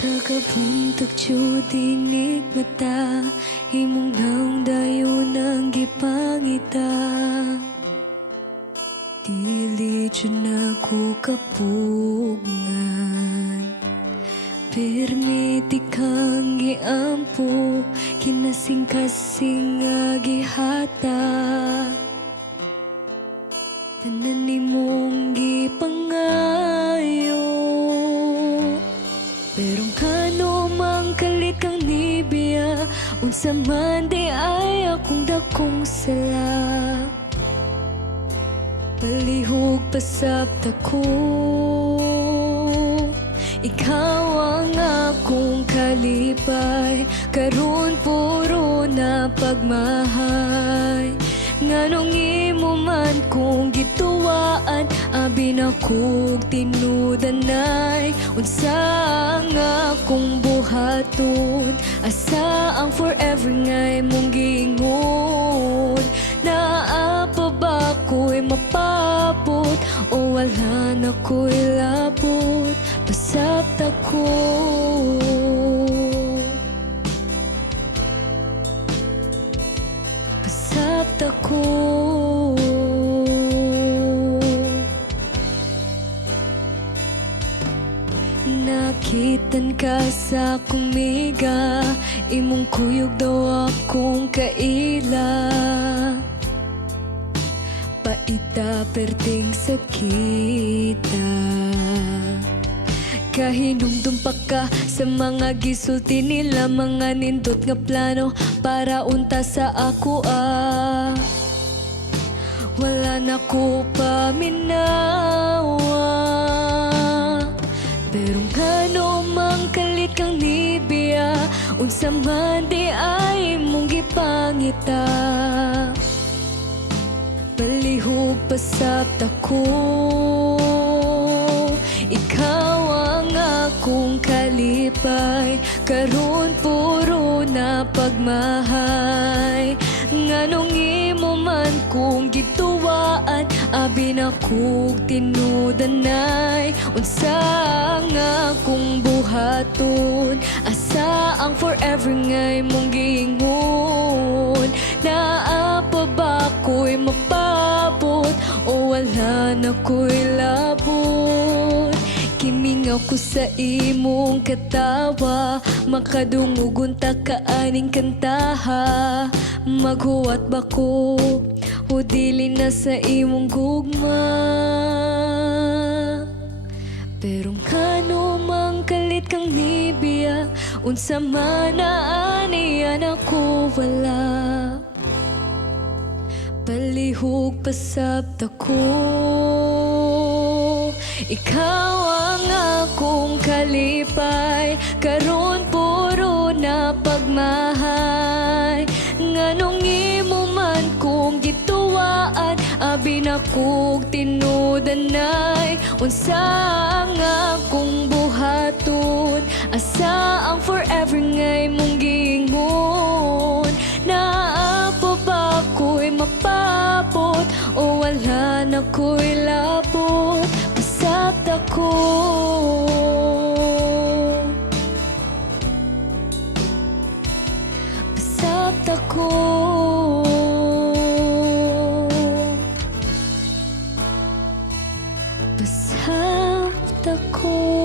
Tagabuntag dinig mata, himong nang dayon ang gipangita. Dili dyan ako kapugngan, permiti kang giampo, kinasing-kasing nga gihata. Tanan nimong gipangayo, pero kano mang kalit kang nibiya, unsa man di ay akong dakong sala. Palihog pasabta ko, ikaw ang akong kalipay, karon puro na pagmahay. Nganong imo man kung gituwaan, abi na kog tinudanay. Unsa ang akong buhaton, asa ang forever ngay mong giingon. Naa pa ba ko'y mapapot, o wala na ko'y lapot, pasabta ko. Pasabta ko. Nakitan ka sa akong miga, imong kuyog daw akong kaila. Paita perting sakita, kahinumdum pa ka sa mga gisulti nila, mga nindot nga plano para unta sa ako wala na ko paminawa. Pero ngano mang kalit kang nibiya, unsa man di ay mong gipangita. Palihog pasabta ko, ikaw ang akong kalipay, karon puro na pagmahay. Nganong imo man kung gituwaan, abi na kog tinudanay. Unsa ang akong buhaton, asa ang forever ngay mong giingon. Naa pa ba ko'y mapabot, o wala na ko'y labot. Kimingaw ko sa imong katawa, makadungugon ta kaaning kantaha. Maghuwat ba ko, o dili na sa imong gugma. Pero kano mang kalit kang nibiya, unsa man aniyan ako wala. Palihog pasabta ko, ikaw ang akong kalipay, karon puro na pagmahay. Nganong imo man kung gituwaan, abi na kog tinudanay. Unsa ang akong buhaton, asa ang forever ngay mong giingon. Naa pa ba ko'y mapapot, o wala na ko'y lapot, pasabta ko. Pasabta ko. Pasabta ko.